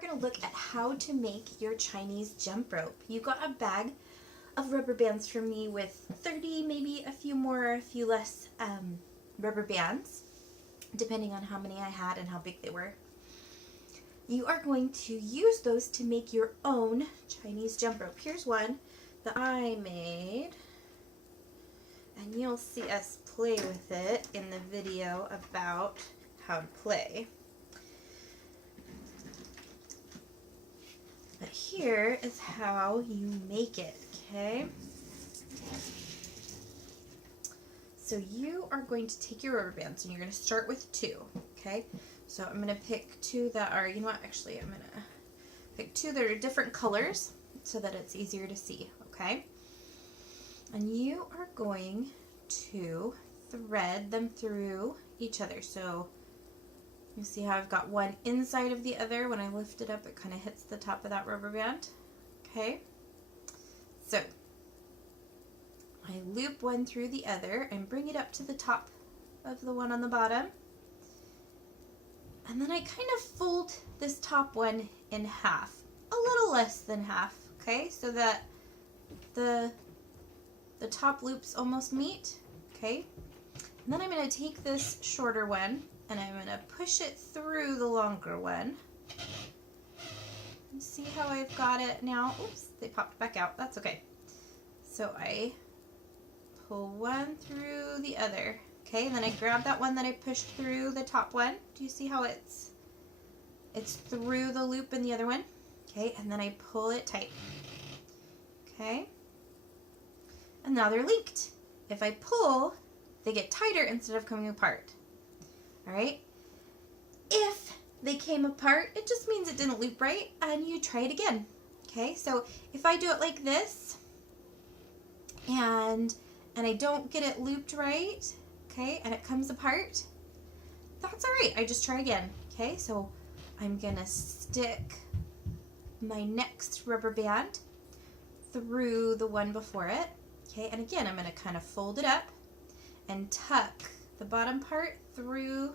we're going to look at how to make your Chinese jump rope. You got a bag of rubber bands from me with 30, maybe a few more, a few less rubber bands, depending on how many I had and how big they were. You are going to use those to make your own Chinese jump rope. Here's one that I made, and you'll see us play with it in the video about how to play. But here is how you make it, okay? So you are going to take your rubber bands and you're going to start with 2, okay? So I'm going to pick 2 that are, you know what, actually I'm going to pick 2 that are different colors so that it's easier to see, okay? And you are going to thread them through each other. So you see how I've got one inside of the other. When I lift it up, it kind of hits the top of that rubber band. Okay, so I loop one through the other and bring it up to the top of the one on the bottom. And then I kind of fold this top one in half, a little less than half, okay, so that the top loops almost meet, okay. And then I'm going to take this shorter one and I'm going to push it through the longer one. And see how I've got it now? Oops, they popped back out. That's okay. So I pull one through the other. Okay, and then I grab that one that I pushed through the top one. Do you see how it's through the loop in the other one? Okay, and then I pull it tight. Okay. And now they're linked. If I pull, they get tighter instead of coming apart. Alright? If they came apart, it just means it didn't loop right, and you try it again. Okay, so if I do it like this, and I don't get it looped right, okay, and it comes apart, that's alright, I just try again. Okay, so I'm gonna stick my next rubber band through the one before it, okay, and again I'm gonna kind of fold it up and tuck the bottom part through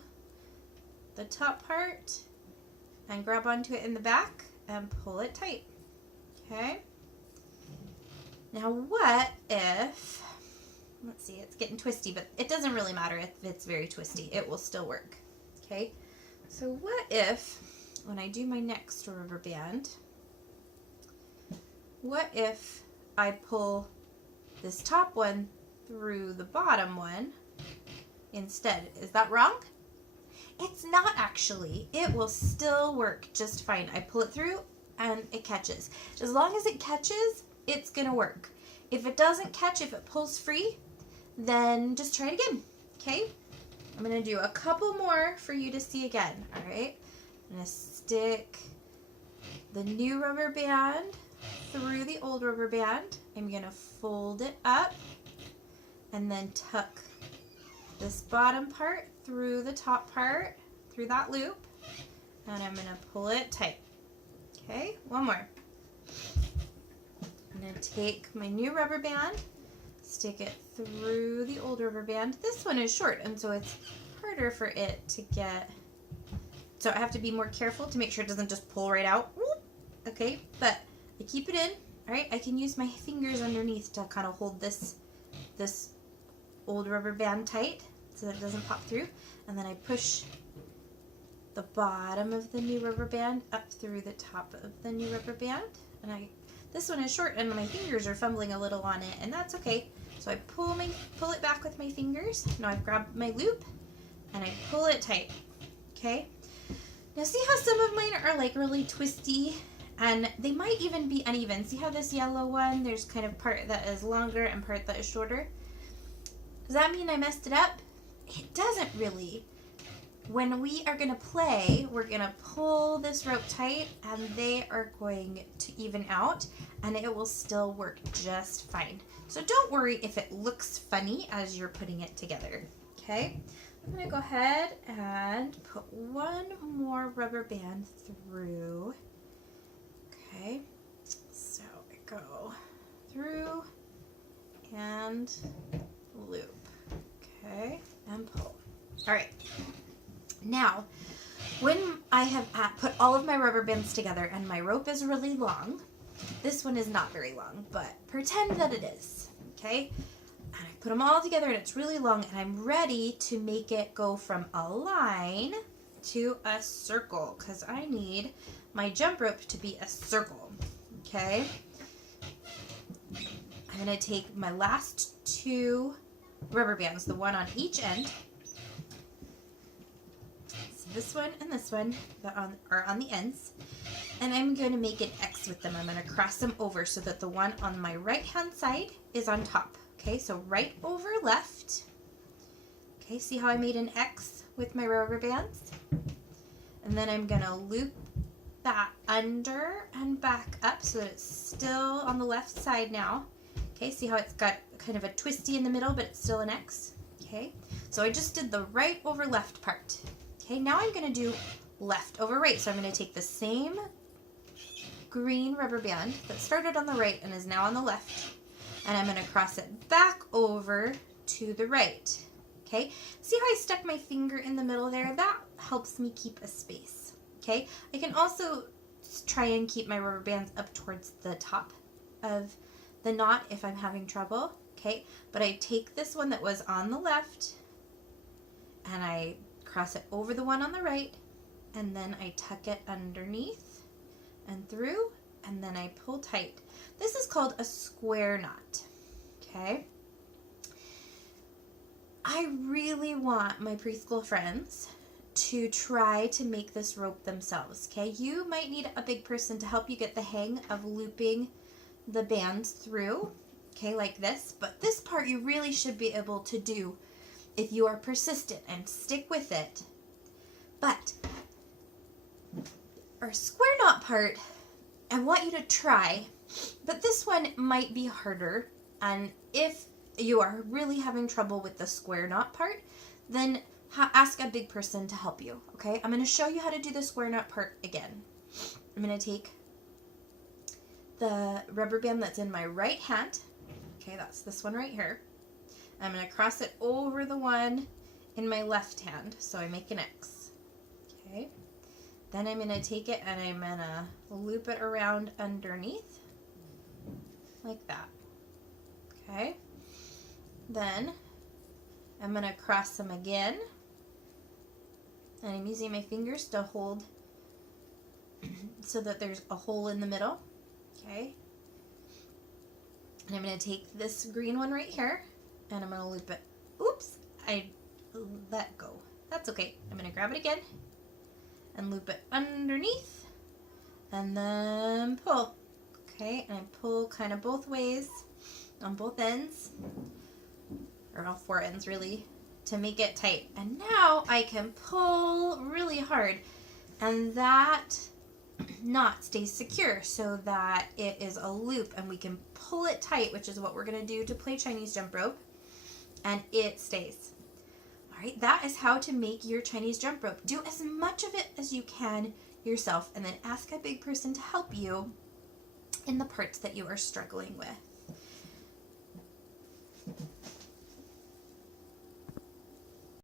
the top part and grab onto it in the back and pull it tight. Okay. Now what if, let's see, it's getting twisty, but it doesn't really matter if it's very twisty. It will still work. Okay. So what if, when I do my next rubber band, what if I pull this top one through the bottom one instead? Is that wrong? It's not actually. It will still work just fine. I pull it through and it catches. As long as it catches, it's gonna work. If it doesn't catch, if it pulls free, then just try it again. Okay? I'm gonna do a couple more for you to see again. Alright? I'm gonna stick the new rubber band through the old rubber band. I'm gonna fold it up and then tuck this bottom part through the top part, through that loop, and I'm going to pull it tight. Okay, one more. I'm going to take my new rubber band, stick it through the old rubber band. This one is short, and so it's harder for it to get, so I have to be more careful to make sure it doesn't just pull right out. Okay, but I keep it in. Alright, I can use my fingers underneath to kind of hold this old rubber band tight so that it doesn't pop through, and then I push the bottom of the new rubber band up through the top of the new rubber band, and this one is short and my fingers are fumbling a little on it, and that's okay. So I pull it back with my fingers. Now I've grabbed my loop and I pull it tight. Okay, now see how some of mine are like really twisty and they might even be uneven. See how this yellow one, there's kind of part that is longer and part that is shorter? Does that mean I messed it up? It doesn't really. When we are going to play, we're going to pull this rope tight and they are going to even out and it will still work just fine. So don't worry if it looks funny as you're putting it together. Okay? I'm going to go ahead and put one more rubber band through. Okay? So I go through and loop. Okay, and pull. All right. Now, When I have put all of my rubber bands together and my rope is really long, this one is not very long, but pretend that it is, okay? And I put them all together and it's really long, and I'm ready to make it go from a line to a circle because I need my jump rope to be a circle, okay? I'm going to take my last 2 rubber bands, the one on each end. So this one and this one that are on the ends. And I'm going to make an X with them. I'm going to cross them over so that the one on my right-hand side is on top. Okay, so right over left. Okay, see how I made an X with my rubber bands? And then I'm going to loop that under and back up so that it's still on the left side now. Okay, see how it's got kind of a twisty in the middle, but it's still an X? Okay, so I just did the right over left part. Okay, now I'm going to do left over right. So I'm going to take the same green rubber band that started on the right and is now on the left, and I'm going to cross it back over to the right. Okay, see how I stuck my finger in the middle there? That helps me keep a space. Okay, I can also try and keep my rubber bands up towards the top of the knot if I'm having trouble. Okay, but I take this one that was on the left and I cross it over the one on the right, and then I tuck it underneath and through, and then I pull tight. This is called a square knot. Okay, I really want my preschool friends to try to make this rope themselves. Okay, you might need a big person to help you get the hang of looping the bands through, okay, like this, but this part you really should be able to do if you are persistent and stick with it. But our square knot part, I want you to try, but this one might be harder, and if you are really having trouble with the square knot part, then ask a big person to help you, okay? I'm going to show you how to do the square knot part again. I'm going to take the rubber band that's in my right hand, okay, that's this one right here. I'm going to cross it over the one in my left hand, so I make an X, okay? Then I'm going to take it and I'm going to loop it around underneath, like that, okay? Then I'm going to cross them again, and I'm using my fingers to hold so that there's a hole in the middle, okay? And I'm going to take this green one right here, and I'm going to loop it. Oops, I let go. That's okay. I'm going to grab it again and loop it underneath, and then pull, okay? And I pull kind of both ways on both ends, or all 4 ends really, to make it tight. And now I can pull really hard, and that knot stays secure so that it is a loop, and we can pull it tight, which is what we're going to do to play Chinese jump rope, and it stays. All right, that is how to make your Chinese jump rope. Do as much of it as you can yourself, and then ask a big person to help you in the parts that you are struggling with.